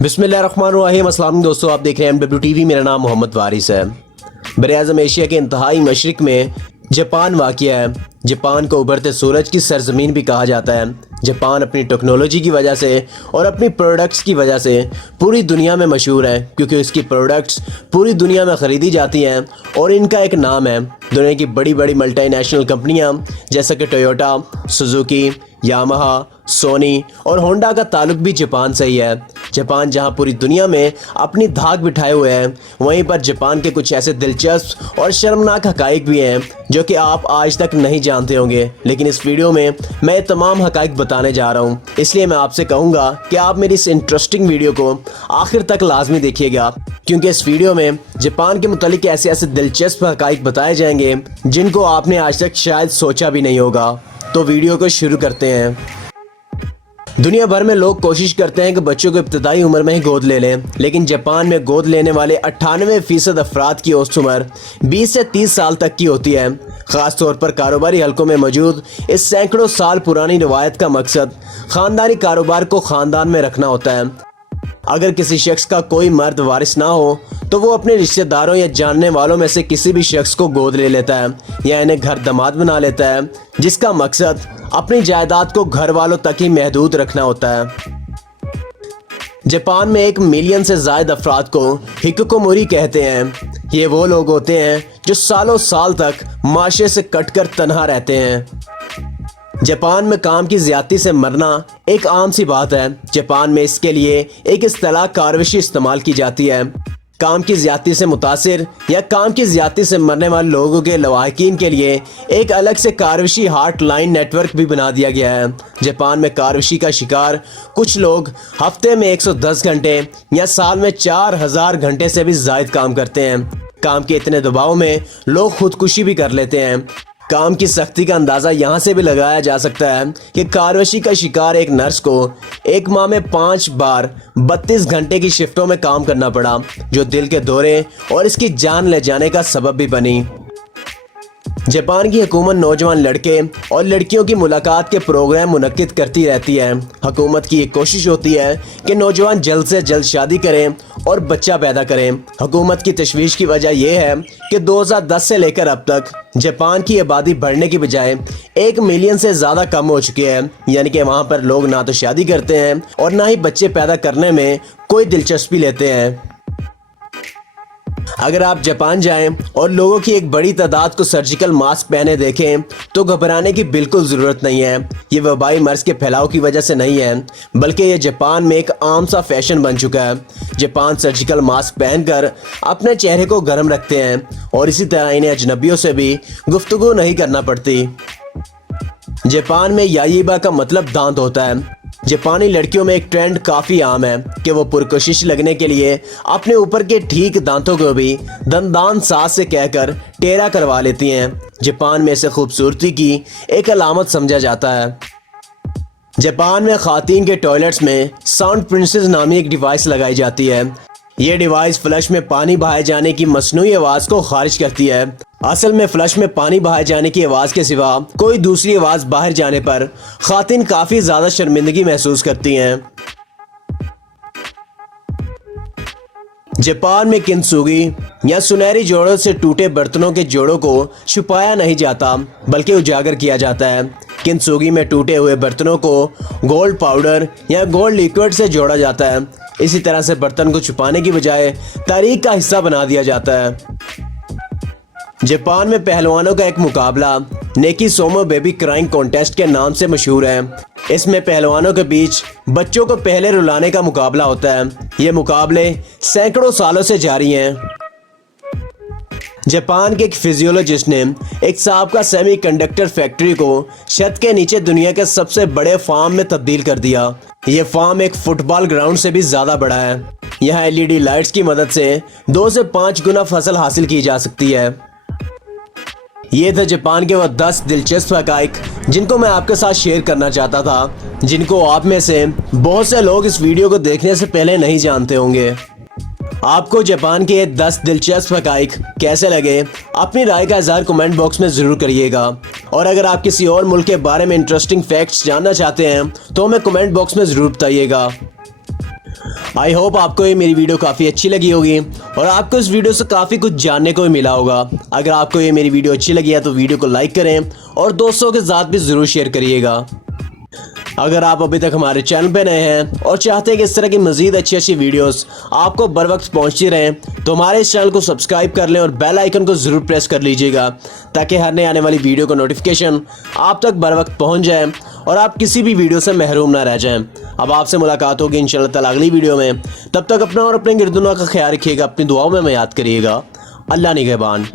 बिस्मिल्लाहिर्रहमानिर्रहीम। अस्सलाम दोस्तों, आप देख रहे हैं MWTV। मेरा नाम मोहम्मद वारिस है। बर-ए-आज़म एशिया के इंतहाई मशरिक़ में जापान वाक़िया है। जापान को उभरते सूरज की सरजमीन भी कहा जाता है। जापान अपनी टेक्नोलॉजी की वजह से और अपनी प्रोडक्ट्स की वजह से पूरी दुनिया में मशहूर है, क्योंकि इसकी प्रोडक्ट्स पूरी दुनिया में ख़रीदी जाती हैं और इनका एक नाम है। दुनिया की बड़ी बड़ी मल्टीनेशनल कंपनियां जैसा कि टोयोटा, सुजुकी, यामाहा, सोनी और होंडा का ताल्लुक भी जापान से ही है। जापान जहां पूरी दुनिया में अपनी धाक बिठाए हुए है, वहीं पर जापान के कुछ ऐसे दिलचस्प और शर्मनाक हकाइक भी हैं जो कि आप आज तक नहीं जानते होंगे। लेकिन इस वीडियो में मैं ये तमाम हकाइक बताने जा रहा हूँ, इसलिए मैं आपसे कहूँगा कि आप मेरी इस इंटरेस्टिंग वीडियो को आखिर तक लाजमी देखिएगा, क्योंकि इस वीडियो में जापान के मुतालिक ऐसे ऐसे दिलचस्प हकाइक बताए जाएंगे जिनको आपने आज तक शायद सोचा भी नहीं होगा। तो वीडियो को शुरू करते हैं। दुनिया भर में लोग कोशिश करते हैं कि बच्चों को इब्तदाई उम्र में ही गोद ले लें, लेकिन जापान में गोद लेने वाले 98% अफराद की औसत उम्र 20 से 30 साल तक की होती है। ख़ास तौर पर कारोबारी हलकों में मौजूद इस सैकड़ों साल पुरानी रवायत का मकसद ख़ानदानी कारोबार को ख़ानदान में रखना होता है। अगर किसी शख्स का कोई मर्द वारिस ना हो तो वो अपने रिश्तेदारों या जानने वालों में से किसी भी शख्स को गोद ले लेता है या इन्हें घर दामाद बना लेता है, जिसका मकसद अपनी जायदाद को घर वालों तक ही महदूद रखना होता है। जापान में 1 मिलियन से ज़ायद अफराद को हिकिकोमोरी कहते हैं। ये वो लोग होते हैं जो सालों साल तक माशरे से कटकर तन्हा रहते हैं। जापान में काम की ज़्यादती से मरना एक आम सी बात है। जापान में इसके लिए एक इस्तिलाह कारवशी इस्तेमाल की जाती है। काम की ज़्यादती से मुतासिर या काम की ज़्यादती से मरने वाले लोगों के लवाहिकीन के लिए एक अलग से कारवशी हार्टलाइन नेटवर्क भी बना दिया गया है। जापान में कारवशी का शिकार कुछ लोग हफ्ते में 110 घंटे या साल में 4000 घंटे से भी ज़ायद काम करते हैं। काम के इतने दबाव में लोग खुदकुशी भी कर लेते हैं। काम की सख्ती का अंदाज़ा यहाँ से भी लगाया जा सकता है कि कारवशी का शिकार एक नर्स को एक माह में 5 बार 32 घंटे की शिफ्टों में काम करना पड़ा, जो दिल के दौरे और इसकी जान ले जाने का सबब भी बनी। जापान की हुकूमत नौजवान लड़के और लड़कियों की मुलाकात के प्रोग्राम मुनक्किद करती रहती है। हुकूमत की एक कोशिश होती है कि नौजवान जल्द से जल्द शादी करें और बच्चा पैदा करें। हुकूमत की तशवीश की वजह यह है कि 2010 से लेकर अब तक जापान की आबादी बढ़ने की बजाय 1 मिलियन से ज़्यादा कम हो चुकी है। यानी कि वहाँ पर लोग ना तो शादी करते हैं और ना ही बच्चे पैदा करने में कोई दिलचस्पी लेते हैं। अगर आप जापान जाएं और लोगों की एक बड़ी तादाद को सर्जिकल मास्क पहने देखें तो घबराने की बिल्कुल ज़रूरत नहीं है। ये वबाई मर्ज के फैलाव की वजह से नहीं है, बल्कि ये जापान में एक आम सा फैशन बन चुका है। जापान सर्जिकल मास्क पहनकर अपने चेहरे को गर्म रखते हैं और इसी तरह इन्हें अजनबियों से भी गुफ्तगू नहीं करना पड़ती। जापान में यायीबा का मतलब दांत होता है। जापानी लड़कियों में एक ट्रेंड काफ़ी आम है कि वो पुरकशिश लगने के लिए अपने ऊपर के ठीक दांतों को भी दंदान साज से कहकर टेढ़ा करवा लेती हैं। जापान में इसे खूबसूरती की एक अलामत समझा जाता है। जापान में ख़ातीन के टॉयलेट्स में साउंड प्रिंसेस नामी एक डिवाइस लगाई जाती है। ये डिवाइस फ्लश में पानी बहाए जाने की मसनूई आवाज़ को खारिज करती है। असल में फ्लश में पानी बहाए जाने की आवाज़ के सिवा कोई दूसरी आवाज़ बाहर जाने पर ख़ातीन काफ़ी ज़्यादा शर्मिंदगी महसूस करती हैं। जापान में किंसुगी या सुनहरी जोड़ों से टूटे बर्तनों के जोड़ों को छुपाया नहीं जाता, बल्कि उजागर किया जाता है। किंसुगी में टूटे हुए बर्तनों को गोल्ड पाउडर या गोल्ड लिक्विड से जोड़ा जाता है। इसी तरह से बर्तन को छुपाने की बजाय तारीख का हिस्सा बना दिया जाता है। जापान में पहलवानों का एक मुकाबला नेकी सोमो बेबी क्राइंग कॉन्टेस्ट के नाम से मशहूर है। इसमें पहलवानों के बीच बच्चों को पहले रुलाने का मुकाबला होता है। ये मुकाबले सैकड़ों सालों से जारी हैं। जापान के एक फिजियोलॉजिस्ट ने एक साबका सेमीकंडक्टर फैक्ट्री को छत के नीचे दुनिया के सबसे बड़े फार्म में तब्दील कर दिया। ये फार्म एक फुटबॉल ग्राउंड से भी ज़्यादा बड़ा है। यहाँ LED लाइट्स की मदद से 2 से 5 गुना फसल हासिल की जा सकती है। ये थे जापान के वो 10 दिलचस्प हकाइक जिनको मैं आपके साथ शेयर करना चाहता था, जिनको आप में से बहुत से लोग इस वीडियो को देखने से पहले नहीं जानते होंगे। आपको जापान के 10 दिलचस्प हकाइक कैसे लगे, अपनी राय का इज़हार कमेंट बॉक्स में ज़रूर करिएगा। और अगर आप किसी और मुल्क के बारे में इंटरेस्टिंग फैक्ट्स जानना चाहते हैं तो हमें कमेंट बॉक्स में ज़रूर बताइएगा। आई होप आपको ये मेरी वीडियो काफ़ी अच्छी लगी होगी और आपको इस वीडियो से काफ़ी कुछ जानने को भी मिला होगा। अगर आपको ये मेरी वीडियो अच्छी लगी है तो वीडियो को लाइक करें और दोस्तों के साथ भी ज़रूर शेयर करिएगा। अगर आप अभी तक हमारे चैनल पर नए हैं और चाहते हैं कि इस तरह की मज़ीद अच्छी वीडियोस आपको बर वक्त पहुँचती रहें तो हमारे इस चैनल को सब्सक्राइब कर लें और बेल आइकन को ज़रूर प्रेस कर लीजिएगा ताकि हर नए आने वाली वीडियो का नोटिफिकेशन आप तक बर वक्त पहुँच जाए और आप किसी भी वीडियो से महरूम ना रह जाएं। अब आपसे मुलाकात होगी इंशाल्लाह ताला अगली वीडियो में। तब तक अपना और अपने गिरदुना का ख्याल रखिएगा, अपनी दुआओं में याद करिएगा। अल्लाह निगहबान।